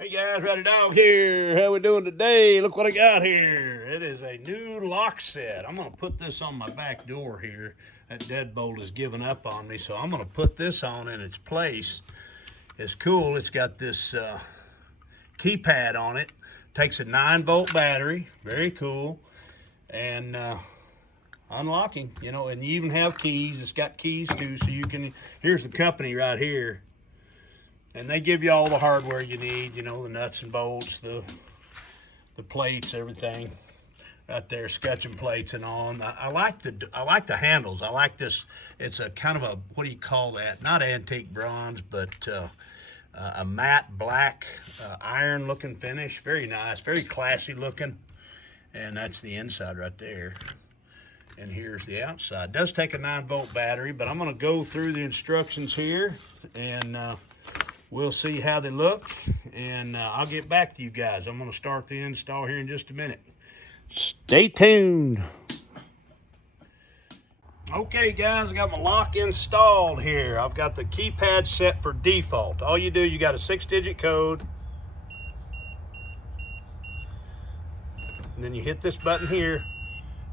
Hey guys, Rowdy Dog here. How we doing today? Look what I got here. It is a new lock set. I'm gonna put this on my back door here. That deadbolt has given up on me, so I'm gonna put this on in its place. It's cool. It's got this keypad on it. Takes a 9-volt battery. Very cool. And unlocking, you know, and you even have keys. It's got keys too, so you can, here's the company right here. And they give you all the hardware you need, you know, the nuts and bolts, the plates, everything right there, scutching plates and on. I like the handles. I like this. It's a kind of a, what do you call that? Not antique bronze, but a matte black iron looking finish. Very nice, very classy looking. And that's the inside right there. And here's the outside. It does take a 9-volt battery, but I'm gonna go through the instructions here and we'll see how they look, and I'll get back to you guys. I'm gonna start the install here in just a minute. Stay tuned. Okay guys, I got my lock installed here. I've got the keypad set for default. All you do, you got a 6-digit code, and then you hit this button here,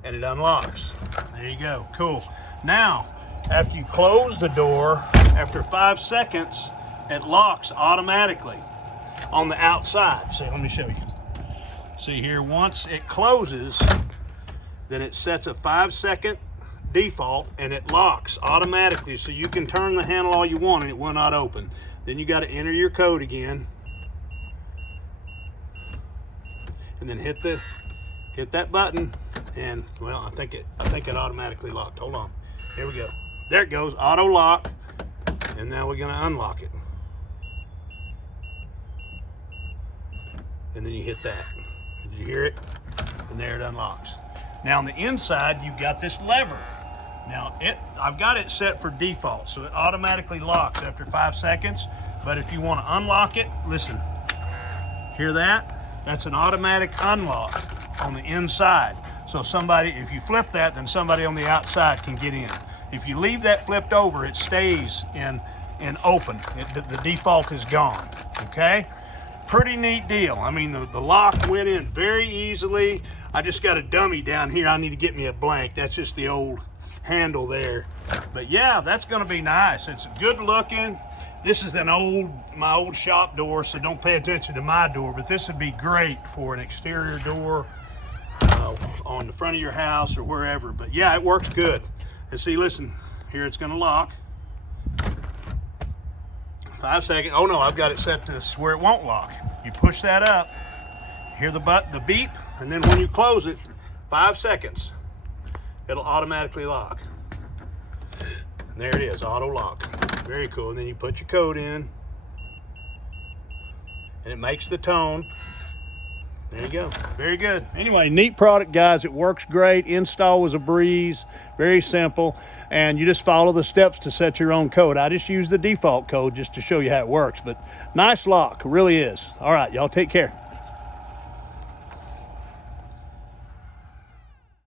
and it unlocks. There you go, cool. Now, after you close the door, after 5 seconds, it locks automatically on the outside. See, let me show you. See here, once it closes, then it sets a 5-second default and it locks automatically, so you can turn the handle all you want and it will not open. Then you got to enter your code again, and then hit that button, and well, I think it automatically locked. Hold on, here we go. There it goes, auto lock, and now we're gonna unlock it. And then you hit that. Did you hear it? And there it unlocks. Now on the inside, you've got this lever. Now I've got it set for default, so it automatically locks after 5 seconds. But if you want to unlock it, listen. Hear that? That's an automatic unlock on the inside. So if you flip that, then somebody on the outside can get in. If you leave that flipped over, it stays in open. The default is gone, okay? Pretty neat deal. I mean, the lock went in very easily. I just got a dummy down here. I need to get me a blank. That's just the old handle there. But yeah, that's gonna be nice. It's good looking. This is my old shop door, so don't pay attention to my door, but this would be great for an exterior door on the front of your house or wherever. But yeah, it works good. And see, listen, here it's gonna lock. 5 seconds. Oh no, I've got it set to where it won't lock. You push that up, hear the beep, and then when you close it, 5 seconds, it'll automatically lock. And there it is, auto lock. Very cool. And then you put your code in, and it makes the tone. There you go. Very good. Anyway, neat product, guys. It works great. Install was a breeze. Very simple. And you just follow the steps to set your own code. I just use the default code just to show you how it works. But nice lock. Really is. All right, y'all take care.